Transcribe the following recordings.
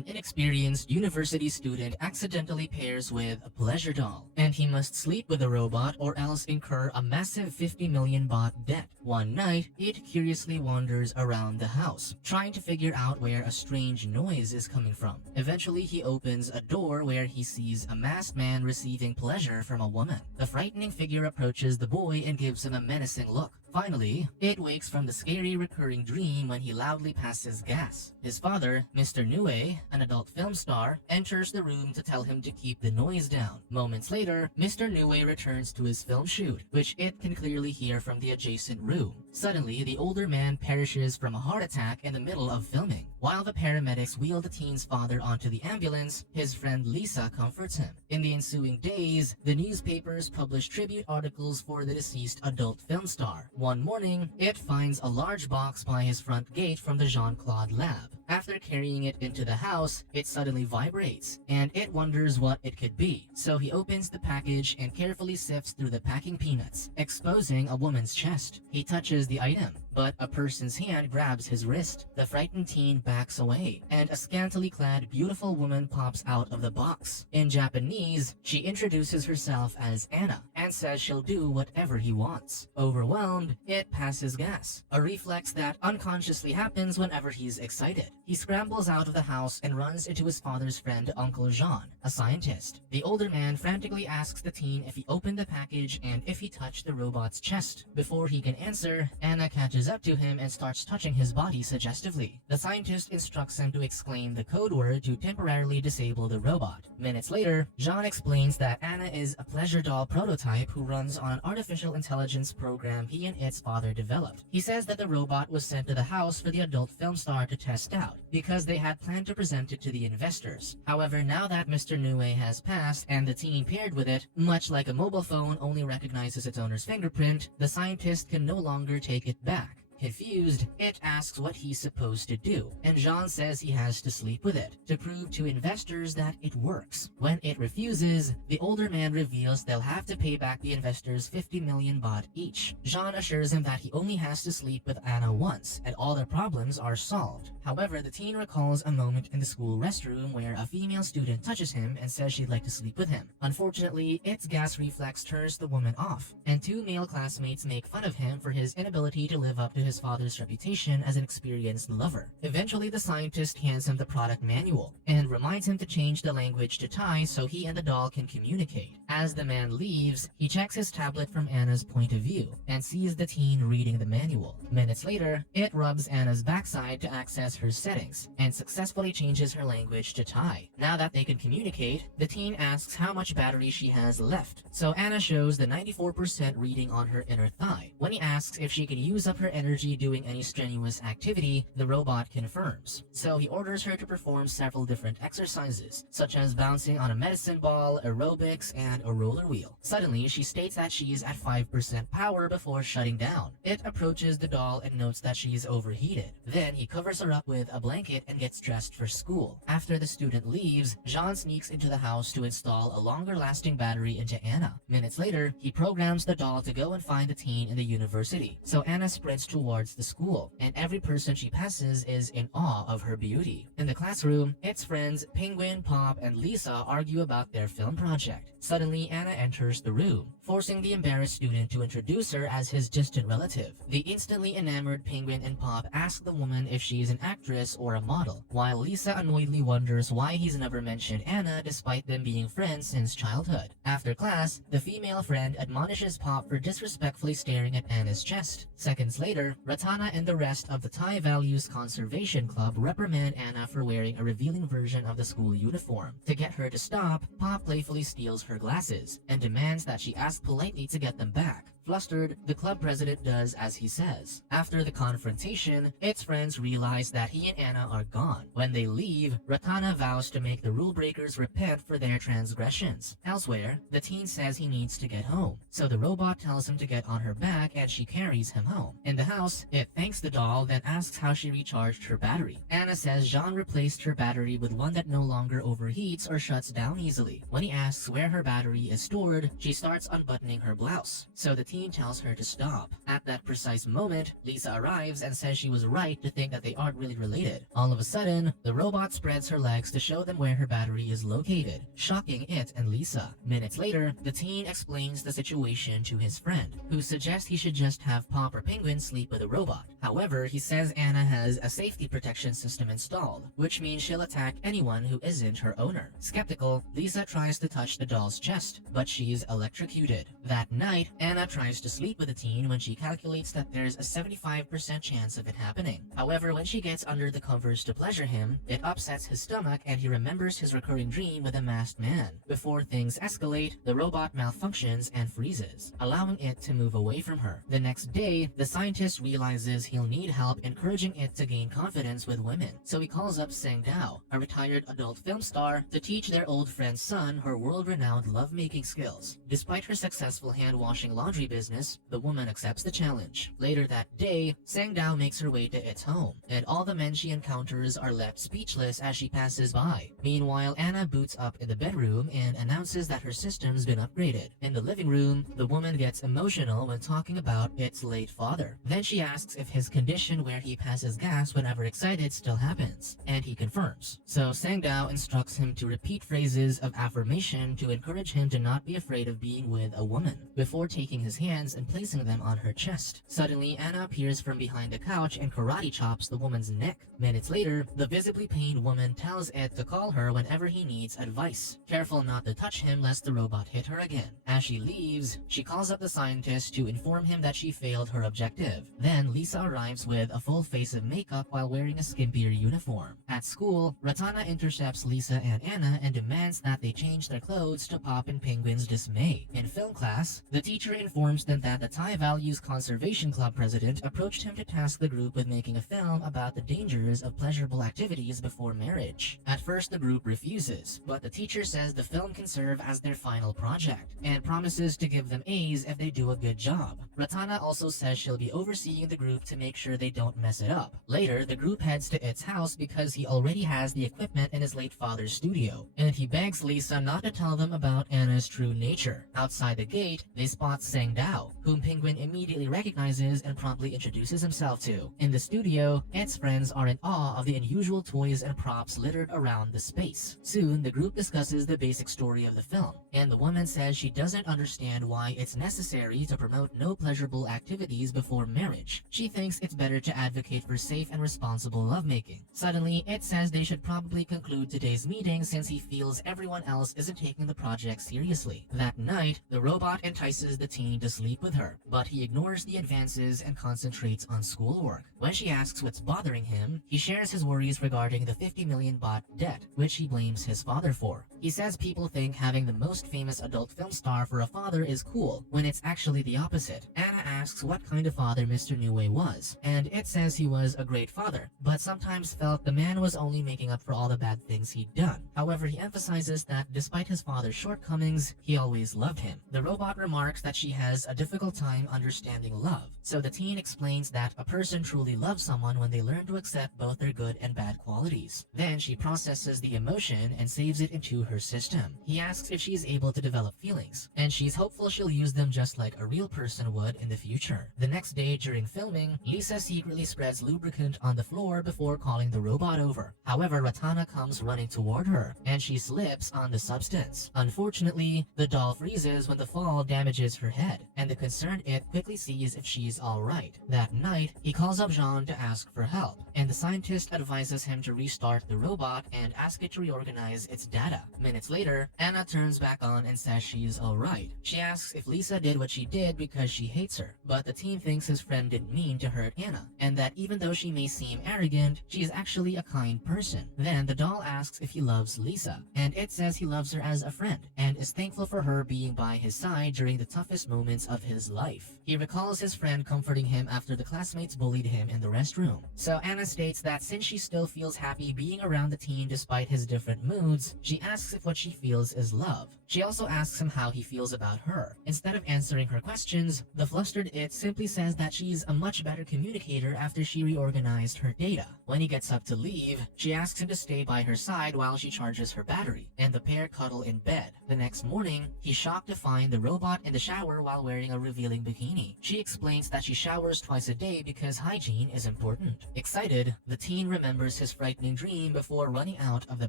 An inexperienced university student accidentally pairs with a pleasure doll, and he must sleep with the robot or else incur a massive 50 million baht debt. One night, it curiously wanders around the house, trying to figure out where a strange noise is coming from. Eventually, he opens a door where he sees a masked man receiving pleasure from a woman. The frightening figure approaches the boy and gives him a menacing look. Finally, it wakes from the scary recurring dream when he loudly passes gas. His father, Mr. Nue, an adult film star, enters the room to tell him to keep the noise down. Moments later, Mr. Nue returns to his film shoot, which it can clearly hear from the adjacent room. Suddenly, the older man perishes from a heart attack in the middle of filming. While the paramedics wheel the teen's father onto the ambulance, his friend Lisa comforts him. In the ensuing days, the newspapers publish tribute articles for the deceased adult film star. One morning, it finds a large box by his front gate from the Jean-Claude lab. After carrying it into the house, it suddenly vibrates, and it wonders what it could be. So he opens the package and carefully sifts through the packing peanuts, exposing a woman's chest. He touches the item, but a person's hand grabs his wrist. The frightened teen backs away, and a scantily clad beautiful woman pops out of the box. In Japanese, she introduces herself as Anna, and says she'll do whatever he wants. Overwhelmed, it passes gas, a reflex that unconsciously happens whenever he's excited. He scrambles out of the house and runs into his father's friend Uncle Jean, a scientist. The older man frantically asks the teen if he opened the package and if he touched the robot's chest. Before he can answer, Anna catches up to him and starts touching his body suggestively. The scientist instructs him to exclaim the code word to temporarily disable the robot. Minutes later, Jean explains that Anna is a pleasure doll prototype who runs on an artificial intelligence program he and its father developed. He says that the robot was sent to the house for the adult film star to test out, because they had planned to present it to the investors. However, now that Mr. Nue has passed and the teen paired with it, much like a mobile phone only recognizes its owner's fingerprint, the scientist can no longer take it back. Confused, it asks what he's supposed to do, and Jean says he has to sleep with it to prove to investors that it works. When it refuses, the older man reveals they'll have to pay back the investors 50 million baht each. Jean assures him that he only has to sleep with Anna once, and all their problems are solved. However, the teen recalls a moment in the school restroom where a female student touches him and says she'd like to sleep with him. Unfortunately, its gas reflex turns the woman off, and two male classmates make fun of him for his inability to live up to his father's reputation as an experienced lover. Eventually, the scientist hands him the product manual and reminds him to change the language to Thai so he and the doll can communicate. As the man leaves, he checks his tablet from Anna's point of view and sees the teen reading the manual. Minutes later, it rubs Anna's backside to access her settings and successfully changes her language to Thai. Now that they can communicate, the teen asks how much battery she has left, so Anna shows the 94% reading on her inner thigh. When he asks if she can use up her energy doing any strenuous activity, the robot confirms. So he orders her to perform several different exercises, such as bouncing on a medicine ball, aerobics, and a roller wheel. Suddenly, she states that she is at 5% power before shutting down. It approaches the doll and notes that she is overheated. Then he covers her up with a blanket and gets dressed for school. After the student leaves, Jean sneaks into the house to install a longer-lasting battery into Anna. Minutes later, he programs the doll to go and find the teen in the university. So Anna sprints towards the school, and every person she passes is in awe of her beauty. In the classroom, its friends Penguin, Pop, and Lisa argue about their film project. Suddenly, Anna enters the room, forcing the embarrassed student to introduce her as his distant relative. The instantly enamored Penguin and Pop ask the woman if she is an actress or a model, while Lisa annoyedly wonders why he's never mentioned Anna despite them being friends since childhood. After class, the female friend admonishes Pop for disrespectfully staring at Anna's chest. Seconds later, Ratana and the rest of the Thai Values Conservation Club reprimand Anna for wearing a revealing version of the school uniform. To get her to stop, Pop playfully steals her glasses and demands that she ask politely to get them back. Flustered, the club president does as he says. After the confrontation, its friends realize that he and Anna are gone. When they leave, Ratana vows to make the rule breakers repent for their transgressions. Elsewhere, the teen says he needs to get home, so the robot tells him to get on her back and she carries him home. In the house, it thanks the doll, then asks how she recharged her battery. Anna says Jean replaced her battery with one that no longer overheats or shuts down easily. When he asks where her battery is stored, she starts unbuttoning her blouse. So the teen tells her to stop. At that precise moment, Lisa arrives and says she was right to think that they aren't really related. All of a sudden, the robot spreads her legs to show them where her battery is located, shocking it and Lisa. Minutes later, the teen explains the situation to his friend, who suggests he should just have Pop or Penguin sleep with a robot. However, he says Anna has a safety protection system installed, which means she'll attack anyone who isn't her owner. Skeptical, Lisa tries to touch the doll's chest, but she's electrocuted. That night, Anna tries to sleep with the teen when she calculates that there's a 75% chance of it happening. However, when she gets under the covers to pleasure him, it upsets his stomach and he remembers his recurring dream with a masked man. Before things escalate, the robot malfunctions and freezes, allowing it to move away from her. The next day, the scientist realizes he'll need help encouraging it to gain confidence with women, so he calls up Sang-Dao, a retired adult film star, to teach their old friend's son her world-renowned lovemaking skills. Despite her successful hand-washing laundry business, the woman accepts the challenge. Later that day, Sang-Dao makes her way to its home, and all the men she encounters are left speechless as she passes by. Meanwhile, Anna boots up in the bedroom and announces that her system's been upgraded. In the living room, the woman gets emotional when talking about its late father. Then she asks if his condition where he passes gas whenever excited still happens, and he confirms. So Sang-Dao instructs him to repeat phrases of affirmation to encourage him to not be afraid of being with a woman, before taking his hands and placing them on her chest. Suddenly, Anna appears from behind the couch and karate chops the woman's neck. Minutes later, the visibly pained woman tells Ed to call her whenever he needs advice, careful not to touch him lest the robot hit her again. As she leaves, she calls up the scientist to inform him that she failed her objective. Then Lisa arrives with a full face of makeup while wearing a skimpier uniform. At school, Ratana intercepts Lisa and Anna and demands that they change their clothes to Pop and Penguin's dismay. In film class, the teacher informs them that the Thai Values Conservation Club president approached him to task the group with making a film about the dangers of pleasurable activities before marriage. At first, the group refuses, but the teacher says the film can serve as their final project, and promises to give them A's if they do a good job. Ratana also says she'll be overseeing the group to make sure they don't mess it up. Later, the group heads to its house because he already has the equipment in his late father's studio, and he begs Lisa not to tell them about Anna's true nature. Outside the gate, they spot Sang-Dao, whom Penguin immediately recognizes and promptly introduces himself to. In the studio, Ed's friends are in awe of the unusual toys and props littered around the space. Soon, the group discusses the basic story of the film, and the woman says she doesn't understand why it's necessary to promote no pleasurable activities before marriage. She thinks it's better to advocate for safe and responsible lovemaking. Suddenly, Ed says they should probably conclude today's meeting since he feels everyone else isn't taking the project seriously. That night, the robot entices the teen to sleep with her, but he ignores the advances and concentrates on schoolwork. When she asks what's bothering him, he shares his worries regarding the 50 million baht debt, which he blames his father for. He says people think having the most famous adult film star for a father is cool, when it's actually the opposite. Anna asks what kind of father Mr. Niue was, and it says he was a great father, but sometimes felt the man was only making up for all the bad things he'd done. However, he emphasizes that despite his father's shortcomings, he always loved him. The robot remarks that she has a difficult time understanding love, so the teen explains that a person truly loves someone when they learn to accept both their good and bad qualities. Then she processes the emotion and saves it into her system. He asks if she is able to develop feelings, and she's hopeful she'll use them just like a real person would in the future. The next day during filming, Lisa secretly spreads lubricant on the floor before calling the robot over. However, Ratana comes running toward her, and she slips on the substance. Unfortunately, the doll freezes when the fall damages her head, and the concerned It quickly sees if she's alright. That night, he calls up Jean to ask for help, and the scientist advises him to restart the robot and ask it to reorganize its data. Minutes later, Anna turns back on and says she's alright. She asks if Lisa did what she did because she hates her, but the teen thinks his friend didn't mean to hurt Anna, and that even though she may seem arrogant, she is actually a kind person. Then the doll asks if he loves Lisa, and it says he loves her as a friend, and is thankful for her being by his side during the toughest moments of his life. He recalls his friend comforting him after the classmates bullied him in the restroom. So Anna states that since she still feels happy being around the teen despite his different moods, she asks if what she feels is love. She also asks him how he feels about her. Instead of answering her questions, the flustered It simply says that she's a much better communicator after she reorganized her data. When he gets up to leave, she asks him to stay by her side while she charges her battery, and the pair cuddle in bed. The next morning, he's shocked to find the robot in the shower while wearing a revealing bikini. She explains that she showers twice a day because hygiene is important. Excited, the teen remembers his frightening dream before running out of the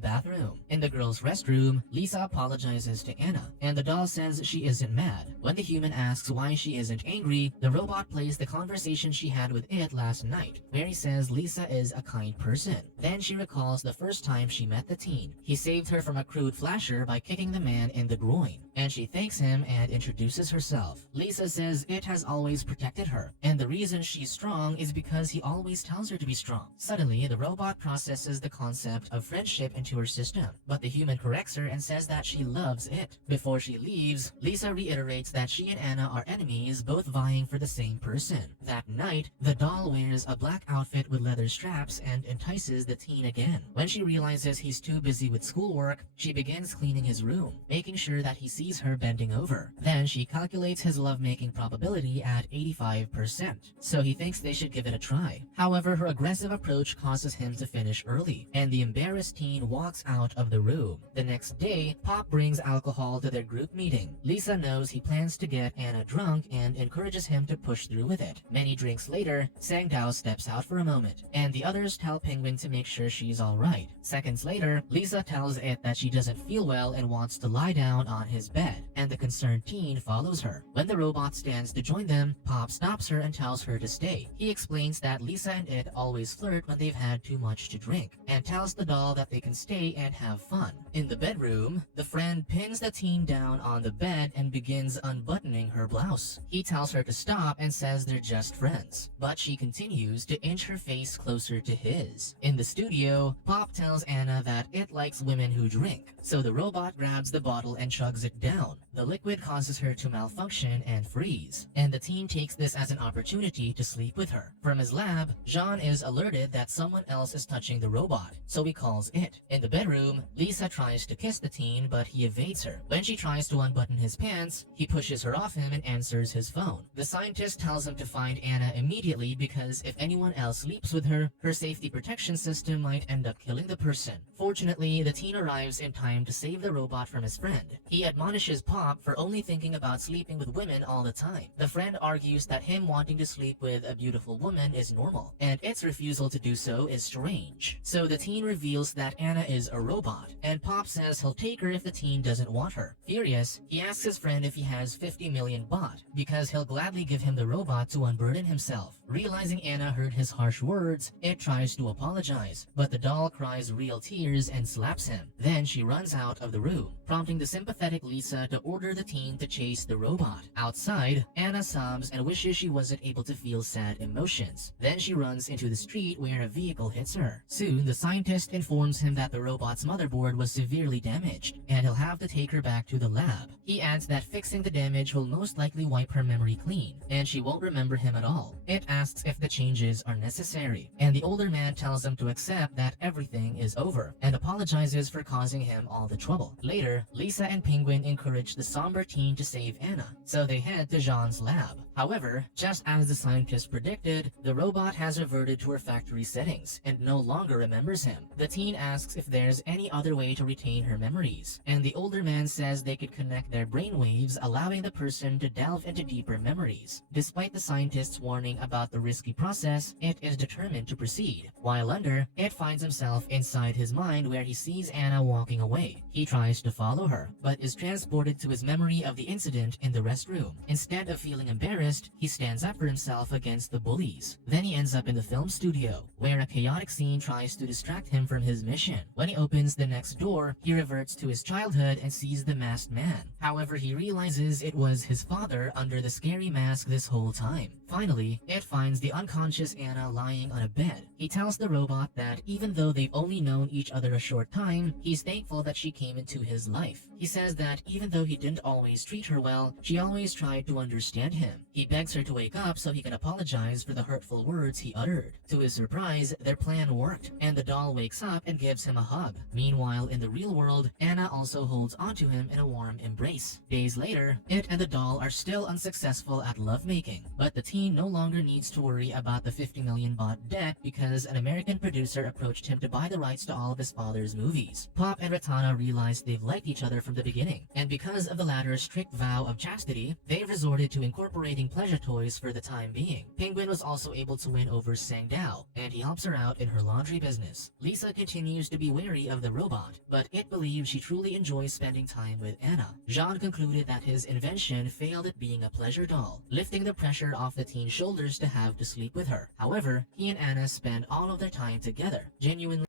bathroom. In the girls' restroom, Lisa apologizes to Anna, and the doll says she isn't mad. When the human asks why she isn't angry, the robot plays the conversation she had with it last night. Mary says Lisa is a kind person. Then she recalls the first time she met the teen. He saved her from a crude flasher by kicking the man in the groin, and she thanks him and introduces herself. Lisa says it has always protected her, and the reason she's strong is because he always tells her to be strong. Suddenly, the robot processes the concept of friendship into her system, but the human corrects her and says that she loves it. Before she leaves, Lisa reiterates that she and Anna are enemies, both vying for the same person. That night, the doll wears a black outfit with leather straps and entices the teen again. When she realizes he's too busy with schoolwork, she begins cleaning his room, making sure that he sees her bending over. Then she calculates his lovemaking probability at 85%, so he thinks they should give it a try. However, her aggressive approach causes him to finish early, and the embarrassed teen walks out of the room. The next day, Pop brings alcohol to their group meeting. Lisa knows he plans to get Anna drunk and encourages him to push through with it. Many drinks later, Sang-Dao steps out for a moment, and the others tell Penguin to make sure she's alright. Seconds later, Lisa tells it that she doesn't feel well and wants to lie down on his bed, and the concerned teen follows her. When the robot stands to join them, Pop stops her and tells her to stay. He explains that Lisa and it always flirt when they've had too much to drink, and tells the doll that they can stay and have fun. In the bedroom, the friend pins the teen down on the bed and begins unbuttoning her blouse. He tells her to stop and says they're just friends, but she continues to inch her face closer to his. In the studio, Pop tells Anna that it likes women who drink, so the robot grabs the bottle and chugs it down. The liquid causes her to malfunction and freeze, and the teen takes this as an opportunity to sleep with her. From his lab, Jean is alerted that someone else is touching the robot, so he calls it. In the bedroom, Lisa tries to kiss the teen, but he evades her. When she tries to unbutton his pants, he pushes her off him and answers his phone. The scientist tells him to find Anna immediately because if anyone else sleeps with her, her safety protection system might end up killing the person. Fortunately, the teen arrives in time to save the robot from his friend. He admonishes Pop for only thinking about sleeping with women all the time. The friend argues that him wanting to sleep with a beautiful woman is normal, and its refusal to do so is strange. So the teen reveals that Anna is a robot, and Pop says he'll take her if the teen doesn't want her. Furious, he asks his friend if he has 50 million baht, because he'll gladly give him the robot to unburden himself. Realizing Anna heard his harsh words, it tries to apologize, but the doll cries real tears and slaps him. Then she runs out of the room, prompting the sympathetic Lisa to order the teen to chase the robot. Outside, Anna sobs and wishes she wasn't able to feel sad emotions. Then she runs into the street where a vehicle hits her. Soon, the scientist informs him that the robot's motherboard was severely damaged, and he'll have to take her back to the lab. He adds that fixing the damage will most likely wipe her memory clean, and she won't remember him at all. It asks if the changes are necessary, and the older man tells him to accept that everything is over, and apologizes for causing him all the trouble. Later, Lisa and Penguin encourage the somber teen to save Anna, so they head to Jean's lab. However, just as the scientist predicted, the robot has reverted to her factory settings and no longer remembers him. The teen asks if there's any other way to retain her memories, and the older man says they could connect their brainwaves, allowing the person to delve into deeper memories. Despite the scientist's warning about the risky process, it is determined to proceed. While under, it finds himself inside his mind where he sees Anna walking away. He tries to follow her, but is transported to his memory of the incident in the restroom. Instead of feeling embarrassed, he stands up for himself against the bullies. Then he ends up in the film studio, where a chaotic scene tries to distract him from his mission. When he opens the next door, he reverts to his childhood and sees the masked man. However, he realizes it was his father under the scary mask this whole time. Finally, it finds the unconscious Anna lying on a bed. He tells the robot that even though they've only known each other a short time, he's thankful that she came into his life. He says that even though he didn't always treat her well, she always tried to understand him. He begs her to wake up so he can apologize for the hurtful words he uttered. To his surprise, their plan worked, and the doll wakes up and gives him a hug. Meanwhile, in the real world, Anna also holds onto him in a warm embrace. Days later, it and the doll are still unsuccessful at lovemaking, but the teen no longer needs to worry about the 50 million baht debt because an American producer approached him to buy the rights to all of his father's movies. Pop and Ratana realized they've liked each other from the beginning, and because of the latter's strict vow of chastity, they've resorted to incorporating pleasure toys for the time being. Penguin was also able to win over Sangdao, and he helps her out in her laundry business. Lisa continues to be wary of the robot, but it believes she truly enjoys spending time with Anna. Jean concluded that his invention failed at being a pleasure doll, lifting the pressure off the teen's shoulders to have to sleep with her. However, he and Anna spend all of their time together, genuinely